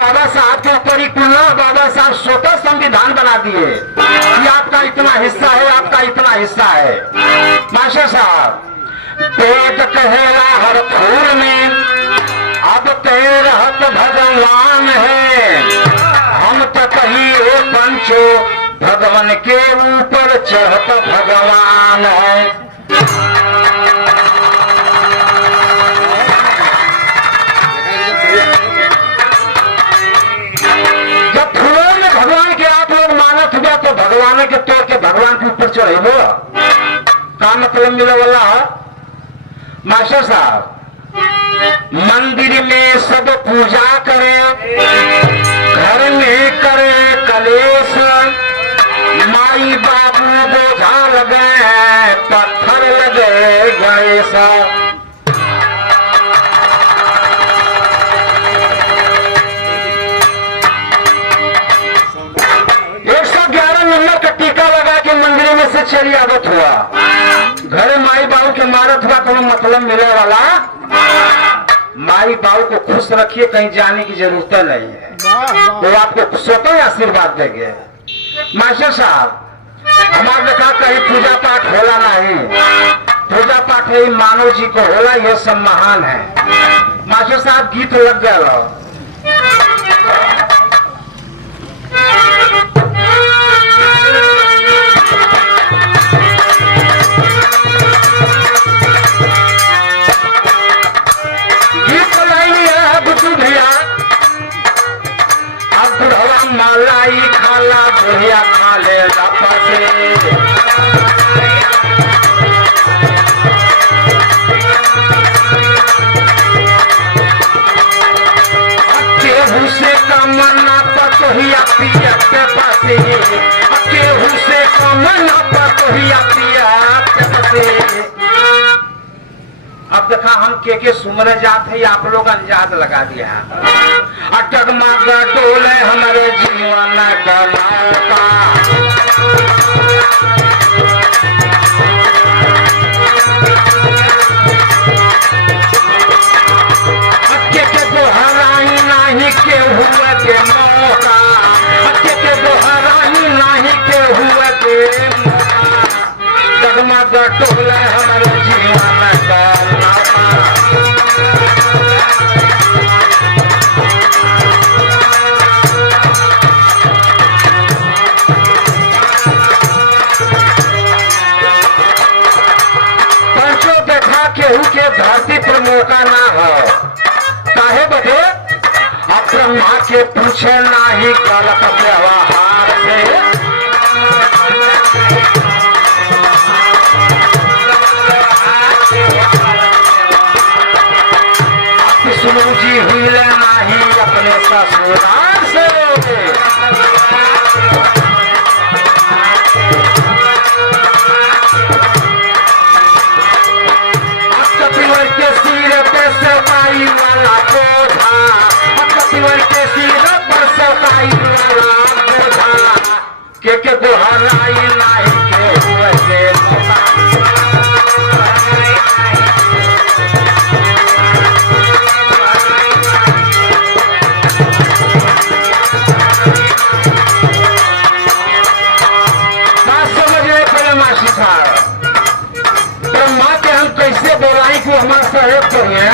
बाबा साहब के ऊपर ही कुल्ला बाबा साहब स्वतः संविधान बना दिए कि आपका इतना हिस्सा है, आपका इतना हिस्सा है। मास्टर साहब, वेद कहेला हर फूल में अब कह रहत भगवान है, हम तो कहिए पंचो भगवान के ऊपर चढ़त भगवान है। तो भगवान के तौर के भगवान के ऊपर चढ़े हो का मतलब मिले वाला। मास्टर साहब, मंदिर में सब पूजा करे, घर में करे कलेश, माई बाबू बोझा लगे पत्थर लगे गणेश। 111 नंबर का टीका लगा के मंदिर में से चली आवत हुआ, घर माई बाबू के मारत हुआ, तो मतलब मिले वाला। माई बाबू को खुश रखिए, कहीं जाने की जरूरत नहीं है, वो आपको स्वतः आशीर्वाद देंगे। मास्टर साहब, हमारे देखा कहीं पूजा पाठ होला नहीं, पूजा पाठ है मानव जी को होला, यह सब महान है। मास्टर साहब, गीत लग गया। मलाई खाला बुढ़िया खा ले केहू से कमना पतोहिया पिया के पासे, केहू से कमना पतोहिया पिया के पासे। अब देखा हम के सुमर जात है, आप लोग अंजाद लगा दिया। अटगमग डोले हमारे जीवन का नौका, के दोहराई नहीं के हुए के मौका, के दोहराई नहीं के हुए के मौका। डगमग डोले हमारे जीवन का केहू के धरती पर मौका ना हो, काहे बदे अब ब्रह्मा के पूछे नाही गलत व्यवहार से। विष्णु जी हिले नाही अपने ससुराल से। के सिर पे सफाई वाला बोझा, के सिर पर सफाई वाला बोझा, के दोहराई नहीं के हुए के मौका। समझे पहले मासी साहब, ब्रह्मा के हम कैसे बोलाई को हमारा सहयोग करिए,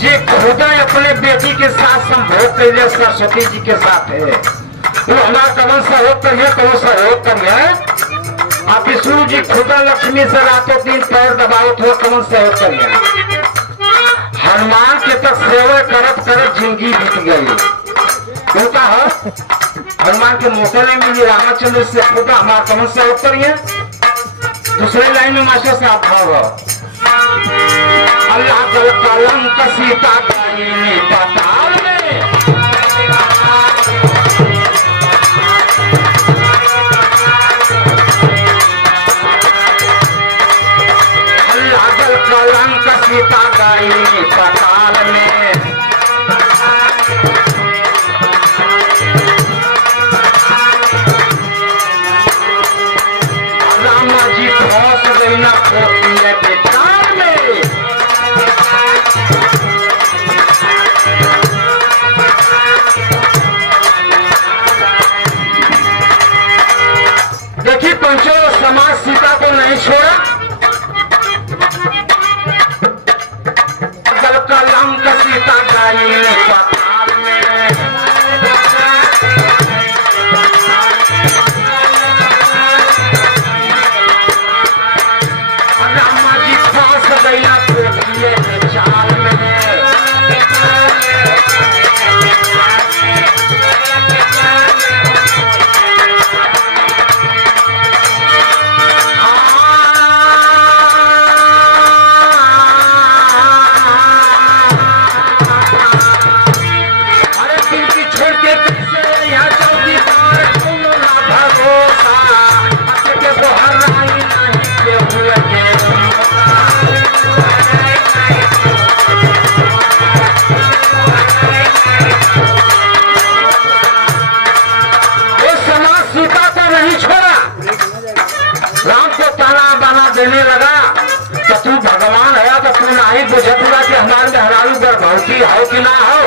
जे खुदा अपने बेटी के साथ संभोग करिए सरस्वती जी के साथ है, वो हमारा कौन सहयोग करिए, कौन सहयोग करिए। आप विष्णु जी खुदा लक्ष्मी से रातों दिन पैर दबाओ तो कौन सहयोग करिए। हनुमान के तक सेवा करत करत जिंदगी बीत गई, क्योंकि हनुमान के मौका नहीं मिली, रामचंद्र से खुदा हमारा कौन सहयोग करिए। दूसरे लाइन में मास्टर साहब भाव, अल्लाह कल कलम का सीता गायनी पाताल में, अल्लाह कल कलम का सीता गायनी पाताल में। राम जी फंस गई ना खोती है बेकार में। के कैसे यहाँ चौकीदार कौनो ना भरोसा के दोहराई नहीं के हुए के सीता को नहीं छोड़ा, राम को ताना बाना देने लगा तो तू भगवान है तो तू नहीं बुझत हुआ कि हमारे मेहरारू गर्भवती हो कि ना हो।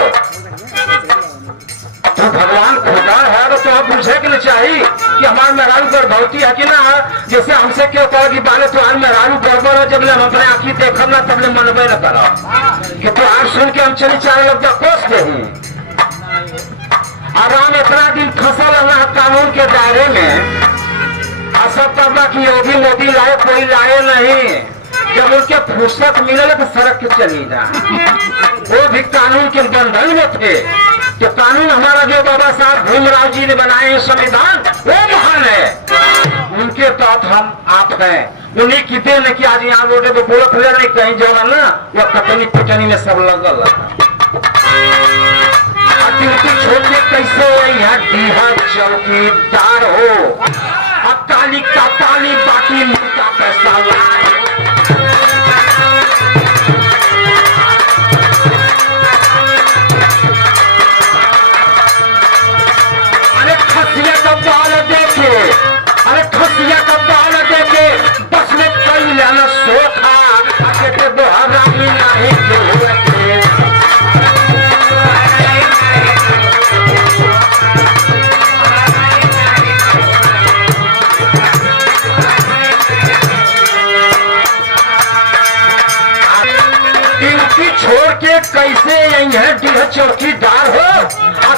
तू भगवान खुदा है तो तुम्हें पूछे कि नहीं चाहिए कि हमारे मेहरारू गर्भवती है कि ना है। जैसे हमसे क्यों कहो कि बाले तुम्हारे मेहरारू गड़बड़ हो, जब हम अपने आंखी देखब ना तब मनबे न करो कि तू आज सुन के हम चली चाहे लोग कोस दे। आराम इतना दिन फसल है कानून के दायरे में, सब तबला की योगी मोदी लाए कोई लाए नहीं। जब उनके फुर्सत मिले तो सड़क के चली जा, वो भी कानून के बंधन में थे। तो कानून हमारा जो बाबा साहब भीमराव जी ने बनाए संविधान वो महान है, उनके तहत हम आप हैं। उन्हीं की देन कि आज यहाँ रोडे पे बोलत ले नहीं कहीं जाना ना, वो कटनी पिटनी में सब लगल छोड़ के कैसे यहाँ डीहा चौकीदार हो, काली का पानी बाटी मुर्गा पैसा लाए। अरे खसिया का बाल देखे, अरे खसिया का बाल देखे बस में कई लेना सोखा के दोहरा ही नहीं के छोड़ के कैसे यहाँ डीह चौकीदार हो,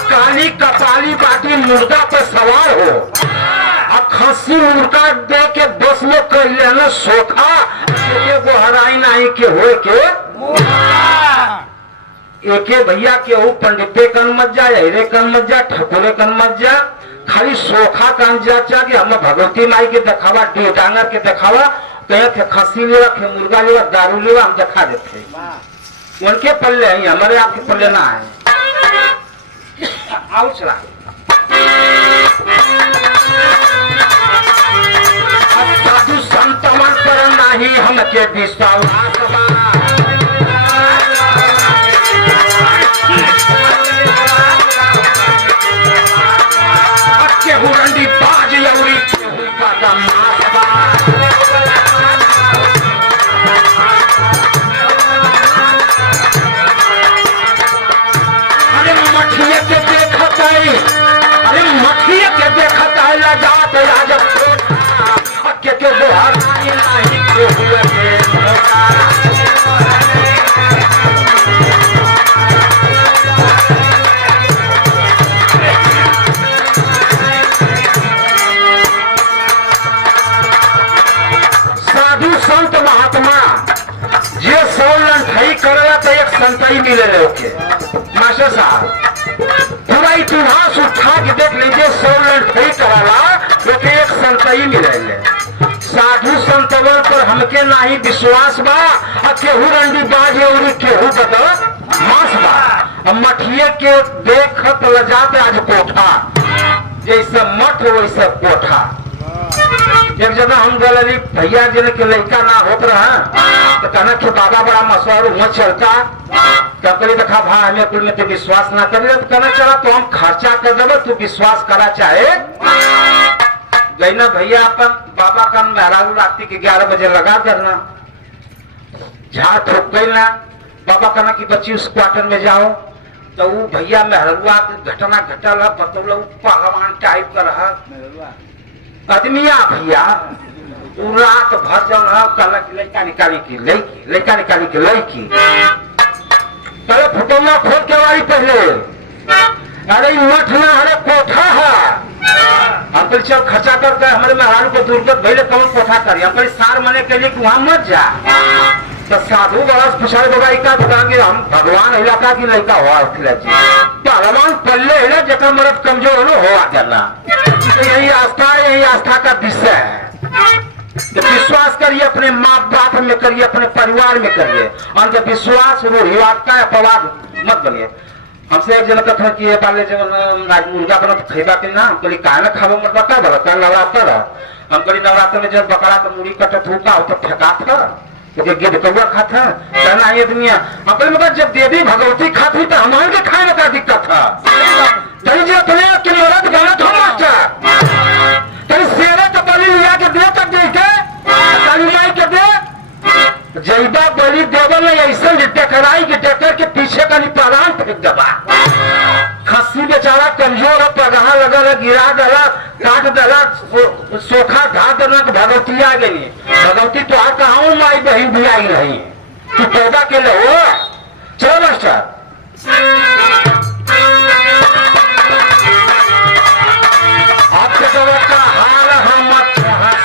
काली कपाली बाटी मुर्गा पर सवार हो, खस्सी मुर्गा दे के बस में कर लेना सोखा वो हराई नहीं के हो के एके भैया के हो पंडिते कन मत जा, अरे कन मत जा, ठकुरे कन मत जा, खाली सोखा कन जा कि हम भगवती माई के दिखावा डी डांगर के दिखावा कहे थे खस्सी लेवा थे मुर्गा लेवा दारू लेवा हम दिखा देते। उनके पल्ले हैं, हमारे आपके पल्ले ना है। आओ चला साधु संत मन पर नहीं हमके विश्वास हुरंडी बाज यौरी का अरे मठिया के देखता है लगात राजब के दोहर नहीं के हुए साधु संत महात्मा जे सौ लंठई करेला तो एक संतई मिले लोग मास्टर साहब पूरा इतिहास उठा के देख लीजिए, 100 लंठई कराला तो एक संतई मिले। साधु संतवन पर हमके नहीं विश्वास बा, केहू रंडी बाज और केहू बदल मास बा। मठिए के देखत लजाते आज कोठा, जैसे मठ वैसे कोठा। एक जगह हम गली भैया जी के लड़का ना होत रहा तो कहना कि बाबा बड़ा मशहूर हुआ चलता तो करी देखा भाई हमें कुल में तो विश्वास ना करे तो कहना चला तो हम खर्चा कर देव तू विश्वास करा चाहे गई ना भैया अपन बाबा का मेहरारू रात्रि के 11 बजे लगा करना झाड़ ठोक गई ना बाबा कहना कि बच्ची उस क्वार्टर में जाओ तो वो भैया मेहरुआ घटना घटल बतौल पहलवान टाइप का रहा आदमिया भैया रात भर जन लड़का निकाली की लड़की पहले फुटौना खोल के वाली पहले अरे मठ ना अरे कोठा है हम तो चल खर्चा करके हमारे मेहरारू को दुर्गत भैले कौन कोठा करी हम सार मने के लिए वहां मत जा तो साधु बरस पुछाए बाबा इका बताएंगे हम भगवान इलाका की लड़का हुआ पहलवान पल्ले है ना जब मर्द कमजोर हो जाना यही आस्था का विषय है। तो विश्वास करिए अपने माँ बाप में करिए अपने परिवार में करिए और जब विश्वास रूढ़िवाद का अपवाद मत बनिए। हमसे एक जना कथा कि ये पाले जब मुर्गा बना तो खेबा के ना, हम कहली काहे ना खाबो मत बता बड़ा का नवरात्र हम कहली नवरात्र में जब बकरा के मुड़ी कटत होता तो फेंका था तो गिद्ध कौआ खाता कहना ये दुनिया हम कहली मगर जब देवी भगवती खाती तो हमारे के खाए में क्या दिक्कत था तरी जो अपने के औरत गलत हो मास्टर तरी शेरे तो बलि लिया के दे तक दे के काली माई के दे जैबा बलि देव में ऐसा टकराई के टक्कर के पीछे का निपारान फेंक दबा खस्सी बेचारा कमजोर पगहा लगा गिरा दला काट दला सोखा घा देना तो भगवती आ गई भगवती तो आप कहा माई बहन भी आई नहीं तू पैदा के लो चलो मास्टर आपके जगह का हाल हम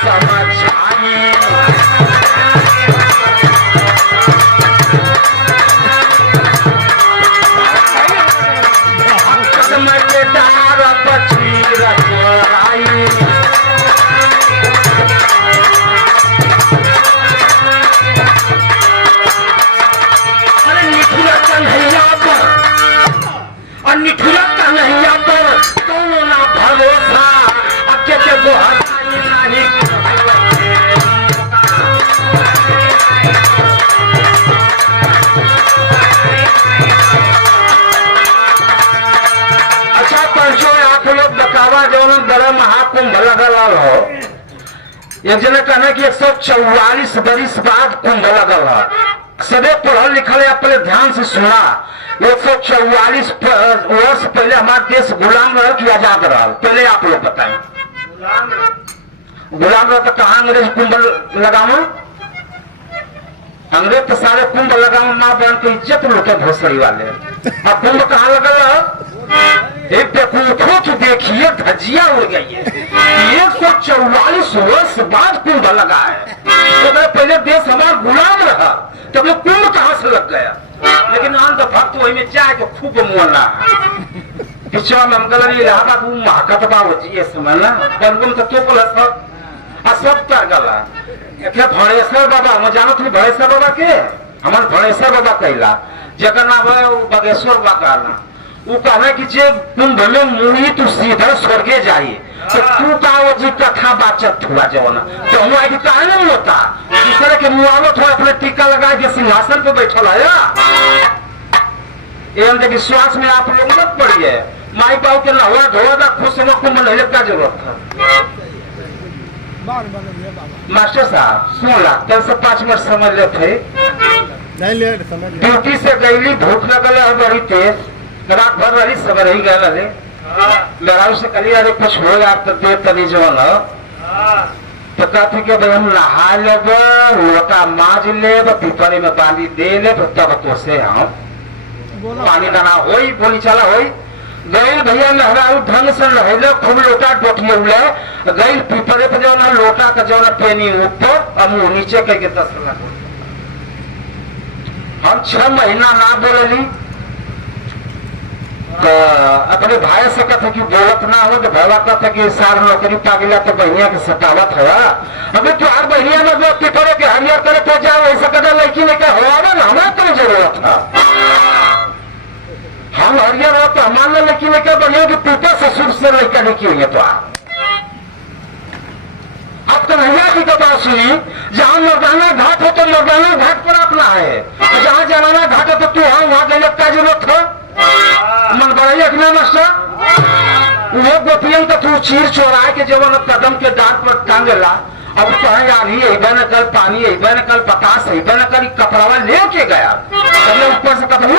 समझ आए बड़ा महाकुंभ लगल हो एक जना कहना कि 144 बरिस बाद कुंभ लगल है सबे पढ़ल लिखल है अपने ध्यान से सुना 144 वर्ष पहले हमारा देश गुलाम रहा कि आजाद रहा पहले आप लोग बताएं गुलाम रहा तो कहा अंग्रेज कुंभ लगाओ अंग्रेज तो सारे कुंभ लगाओ माँ बहन की इज्जत लुटे भोसड़ी वाले अब कुंभ कहाँ लगल एक तो देखिए धजिया उड़ गई है 144 वर्ष बाद कुंभ लगा है तो पहले देश हमारा गुलाम रहा तो कुंभ कहाँ से लग गया लेकिन अंत भक्त वही में जाके खूब मोना पिछवा में हम इलाहाबाद महकत बाबूजी ये समझना बनगुम तो सब कर गला भणेश्वर बाबा मैं जानत हूँ भणेश्वर बाबा के हमारे भणेश्वर बाबा कहला जगह नाम है बगेश्वर बाबा कहना वो कहना कि जे कुंभ में मुड़ी तू सीधा स्वर्गे जाइए तो तू का वो जी कथा बाचत हुआ जवाना तो हम आई कहा नहीं होता दूसरे के मुआवत हो अपने टीका लगा के सिंहासन पे बैठल है एवं विश्वास में आप लोग मत पड़िए माई बाबू के नहवा धोवा खुश होना कुंभ नहले का जरूरत था मास्टर साहब सुन ला 5 मिनट समझ लेते ड्यूटी से गईली भूख लगल है बड़ी तेज रात भर रही सब रही गए लड़ाई से कली अरे कुछ हो आप तो दे तनी जो न तो कहते कि भाई हम नहा लेब लोटा माज लेब पीपरे में बांधी दे लेब तब तो से हम पानी दाना होई बोली चला होई गई भैया लहराऊ ढंग से नहले खूब लोटा डोटिए उले गई पीपरे पे जो ना लोटा का जो ना पेनी ऊपर और मुंह नीचे कह के 10 लाख हम 6 महीना ना बोलेली तो अपने भाई से कहते कि बोलत ना हो तो भैया कहते कि सार नौकरी पागिला तो बहनिया के सतावत हुआ अभी तो हर बहनिया में जो पिपरे के हरियर करे तो जाओ ऐसा कदा लड़की ने कहा हुआ ना हमें तो जरूरत था हम हरियर हो तो हमारे लड़की ने क्या बढ़िया कि पिता ससुर से लड़का नहीं की हुई है तो अब कन्हैया जी का बात सुनी जहाँ मर्दाना घाट हो तो मर्दाना घाट पर अपना है जहाँ जनाना घाट है तो तू वहां गले का जरूरत हो मन बढ़ाई अखना मास्टर वो गोपियन का तू चीर चोराए के जब कदम के डांट पर टांगेला अब कहे यार ये न कल पानी न कल पतास न कल कपड़ावा लेके गया ऊपर से कपड़ा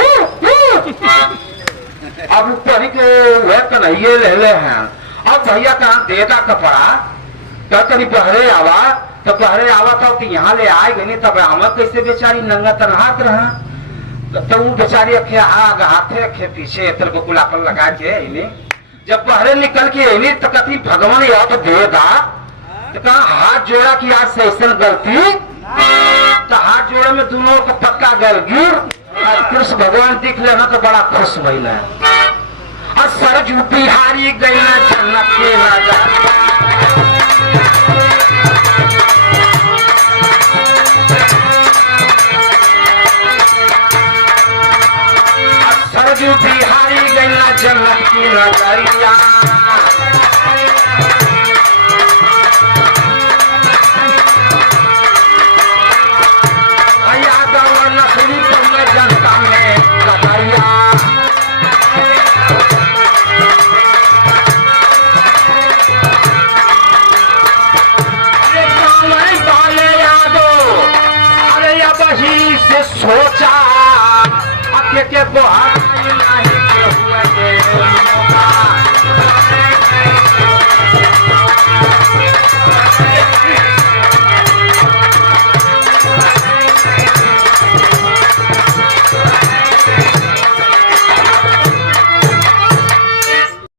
अब ऊपर ही के वह कन्हैये ले ले हैं अब भैया कहाँ देगा कपड़ा तो कभी बहरे आवा तो बहरे आवा था कि यहाँ ले आए गई नहीं तब हम कैसे बेचारी नंगा तनहात रहा तो वो बेचारी अखे आग हाथे अखे पीछे इतर को गुलापन लगा के जब बहरे निकल के तो कभी भगवान याद देगा तो कहा हाथ जोड़ा कि आज से ऐसा गलती तो हाथ जोड़े में दोनों को पक्का गल गिर कृष्ण भगवान दिख लेना तो बड़ा खुश भइल है और सरजू बिहारी गई ना जन्नत के राजा सरजू बिहारी न जन्नत की नगरिया। यादव नकली तुमने जनता में कतरिया। से सोचा के को